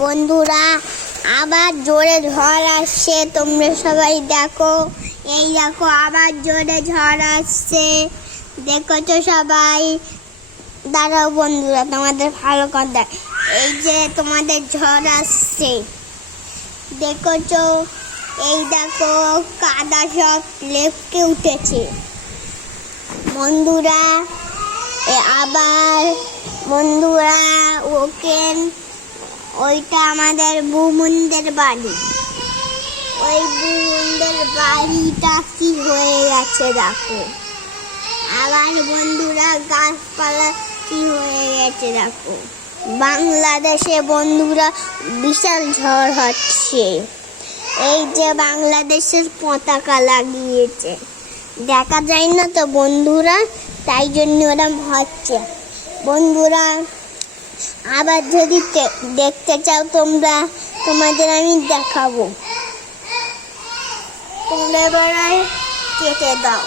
বন্ধুরা, আবার জোরে ঝড় আসছে। তোমরা সবাই দেখো, এই দেখো আবার জোরে ঝড় আসছে। দেখেছো সবাই? দাঁড়াও বন্ধুরা, তোমাদের ভালো কথা, এই যে তোমাদের ঝড় আসছে, দেখেছো? এই দেখো কাদা সব লেপকে উঠেছে বন্ধুরা। আবার বন্ধুরা, ওইটা আমাদের বুমুনদের বাড়ি। ওই বুমুনদের বাড়িটা কি হয়ে গেছে দেখো। আবার বন্ধুরা, গাছপালা কি হয়ে গেছে দেখো। বাংলাদেশে বন্ধুরা বিশাল ঝড় হচ্ছে। এই যে বাংলাদেশের পতাকা লাগিয়েছে, দেখা যায় না তো বন্ধুরা, তাই জন্য ওরম হচ্ছে বন্ধুরা। আবার যদি দেখতে চাও তোমরা, তোমাদের আমি দেখাবো। তোমরা এবার কেটে দাও।